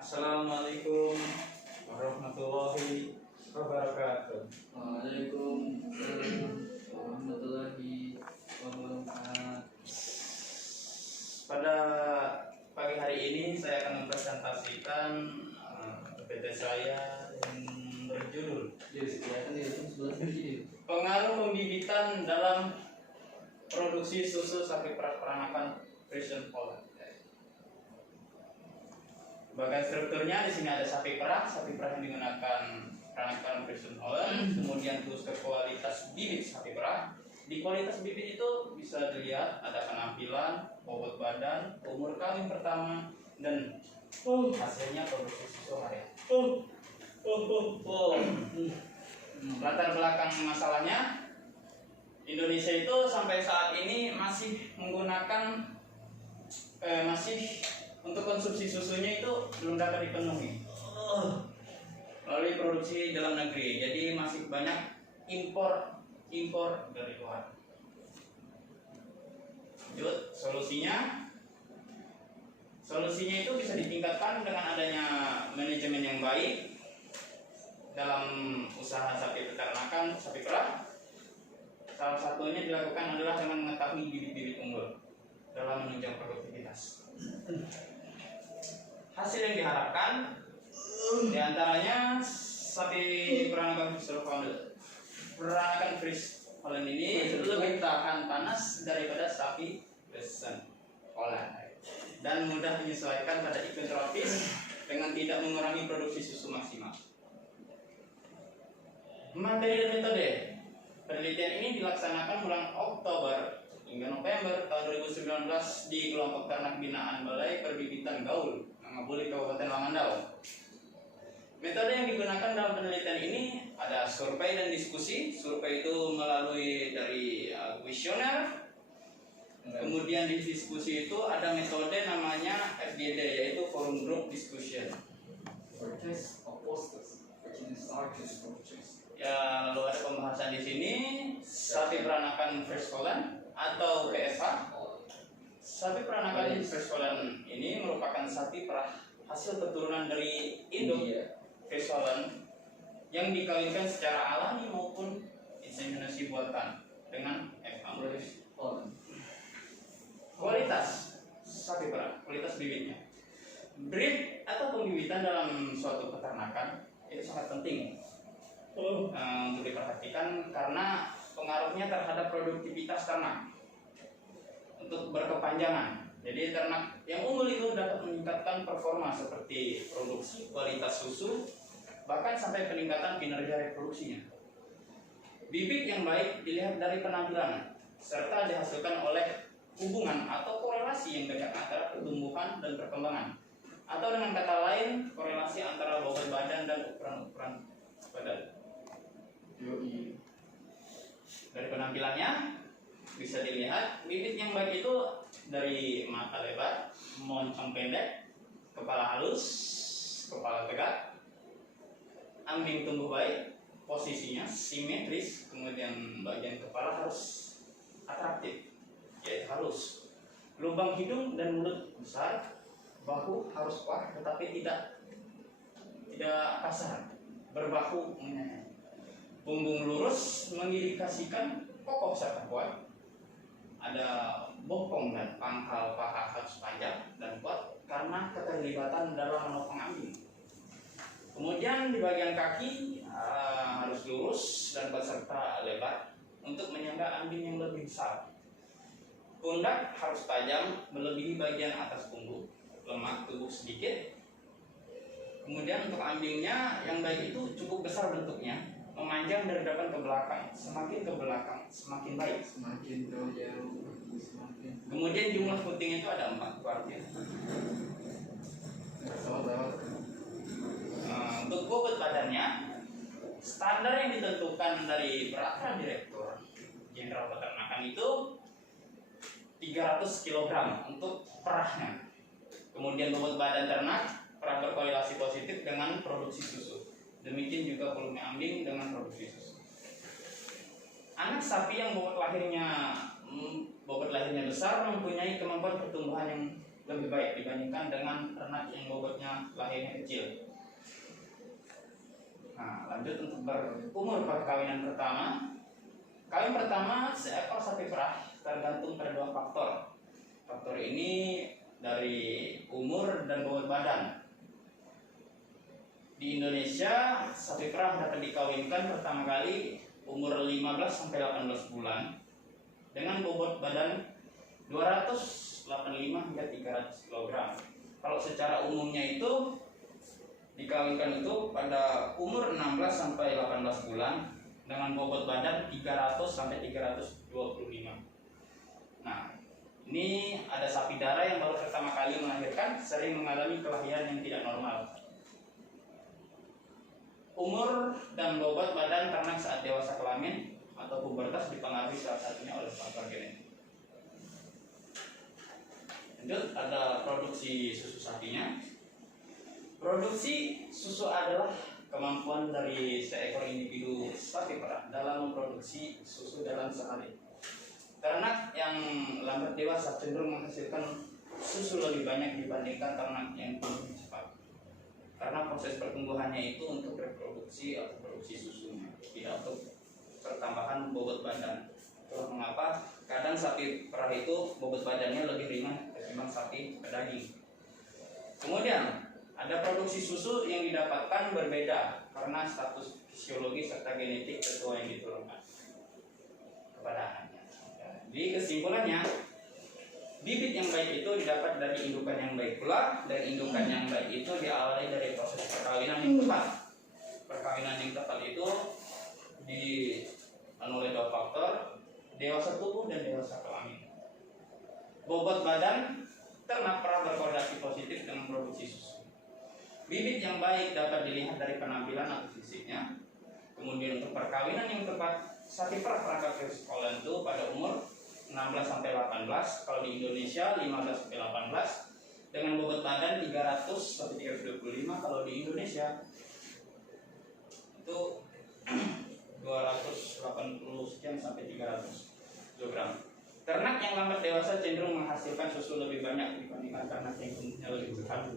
Assalamualaikum warahmatullahi wabarakatuh. Waalaikumsalam warahmatullahi wabarakatuh. Pada pagi hari ini saya akan mempresentasikan PPT saya yang berjudul Pengaruh Pembibitan dalam Produksi Susu Sapi Perah Peranakan Friesian Holland. Bagian strukturnya di sini ada sapi perah yang digunakan peranakan Friesian Holland, kemudian terus ke kualitas bibit sapi perah. Di kualitas bibit itu bisa dilihat ada penampilan, bobot badan, umur kawin pertama, dan hasilnya produksi susu harian. Latar belakang masalahnya, Indonesia itu sampai saat ini masih menggunakan untuk konsumsi susunya itu belum dapat dipenuhi melalui produksi dalam negeri. Jadi masih banyak impor dari luar. Lanjut, solusinya itu bisa ditingkatkan dengan adanya manajemen yang baik dalam usaha sapi peternakan sapi perah. Salah satunya dilakukan adalah dengan mengetahui bibit-bibit unggul dalam menunjang produktivitas. Hasil yang diharapkan diantaranya sapi peranakan Friesian Holland ini lebih tahan panas daripada sapi Friesian Holland dan mudah menyesuaikan pada iklim tropis dengan tidak mengurangi produksi susu maksimal. Materi dan metode penelitian ini dilaksanakan bulan Oktober hingga November tahun 2019 di kelompok ternak binaan Balai Perbibitan Gaul, Mangabuli, Kabupaten Wangandau. Metode yang digunakan dalam penelitian ini ada survei dan diskusi. Survei itu melalui dari kuesioner. Kemudian di diskusi itu ada metode namanya FGD, yaitu Forum Group Discussion. Ya, lalu ada pembahasan di sini sapi peranakan Friesian Holland atau PFH. Sapi peranakan Friesian Holland ini merupakan sapi perah hasil keturunan dari induk Friesian Holland yang dikawinkan secara alami maupun inseminasi buatan dengan FH. Kualitas sapi perah, kualitas bibitnya. Breed atau pembibitan dalam suatu peternakan itu sangat penting untuk diperhatikan karena pengaruhnya terhadap produktivitas ternak untuk berkepanjangan. Jadi ternak yang unggul itu dapat meningkatkan performa seperti produksi, kualitas susu, bahkan sampai peningkatan kinerja reproduksinya. Bibit yang baik dilihat dari penampilan serta dihasilkan oleh hubungan atau korelasi yang dekat antara pertumbuhan dan perkembangan, atau dengan kata lain korelasi antara bobot badan dan ukuran badan. Dari penampilannya bisa dilihat bibit yang baik itu dari mata lebar, moncong pendek, kepala halus, kepala tegak, ambing tumbuh baik, posisinya simetris, kemudian bagian kepala harus atraktif, yaitu halus, lubang hidung dan mulut besar, bahu harus kuat tetapi tidak kasar, berbahu menyayat. Punggung lurus mengindikasikan kokoh serta kuat. Ada bokong dan pangkal paha harus panjang dan kuat karena keterlibatan dalam menopang ambing. Kemudian di bagian kaki harus lurus dan beserta lebar untuk menyangga ambing yang lebih besar. Pundak harus tajam melebihi bagian atas punggung, lemak tubuh sedikit. Kemudian untuk ambingnya yang baik itu cukup besar bentuknya, memanjang dari depan ke belakang, semakin ke belakang semakin baik, Semakin jauh semakin. Kemudian jumlah puting itu ada 4 kuartil. Untuk bobot badannya, standar yang ditentukan dari peraturan Direktur Jenderal Peternakan itu 300 kg untuk perahnya. Kemudian bobot badan ternak perah berkorelasi positif dengan produksi susu. Demikian juga volume ambing dengan produksi susu. Anak sapi yang bobot lahirnya besar mempunyai kemampuan pertumbuhan yang lebih baik dibandingkan dengan ternak yang bobotnya lahirnya kecil. Nah, lanjut untuk berumur perkawinan pertama. Kawin pertama seekor sapi perah tergantung pada dua faktor. Faktor ini dari umur dan bobot badan. Di Indonesia, sapi perah dapat dikawinkan pertama kali umur 15 sampai 18 bulan dengan bobot badan 285 hingga 300 kg. Kalau secara umumnya itu dikawinkan itu pada umur 16 sampai 18 bulan dengan bobot badan 300 sampai 325. Nah, ini ada sapi darah yang baru pertama kali melahirkan sering mengalami kelahiran yang tidak normal. Umur dan bobot badan ternak saat dewasa kelamin atau pubertas dipengaruhi salah satunya oleh faktor genetik. Lanjut, ada produksi susu sapinya. Produksi susu adalah kemampuan dari seekor individu sapi perah dalam memproduksi susu dalam sehari. Ternak yang lambat dewasa cenderung menghasilkan susu lebih banyak dibandingkan ternak yang tumbuh cepat. Karena proses pertumbuhannya itu untuk reproduksi atau produksi susunya, tidak untuk pertambahan bobot badan. Itulah mengapa kadang sapi perah itu bobot badannya lebih ringan ketimbang sapi pedaging. Kemudian ada produksi susu yang didapatkan berbeda karena status fisiologis serta genetik tetua yang diturunkan kepada anaknya. Jadi kesimpulannya, bibit yang baik itu didapat dari indukan yang baik pula, dan indukan yang baik itu diawali dari proses perkawinan yang tepat. Perkawinan yang tepat itu oleh dua faktor, dewasa tubuh dan dewasa kelamin. Bobot badan ternak perah berkorelasi positif dengan produksi susu. Bibit yang baik dapat dilihat dari penampilan atau fisiknya. Kemudian untuk perkawinan yang tepat, sapi perah perangkat sekolah itu pada umur 16 sampai 18, kalau di Indonesia 15 sampai 18, dengan bobot badan 300 sampai 325, kalau di Indonesia itu 280 sekian sampai 300 kg. Ternak yang lambat dewasa cenderung menghasilkan susu lebih banyak dibandingkan ternak yang umurnya lebih besar.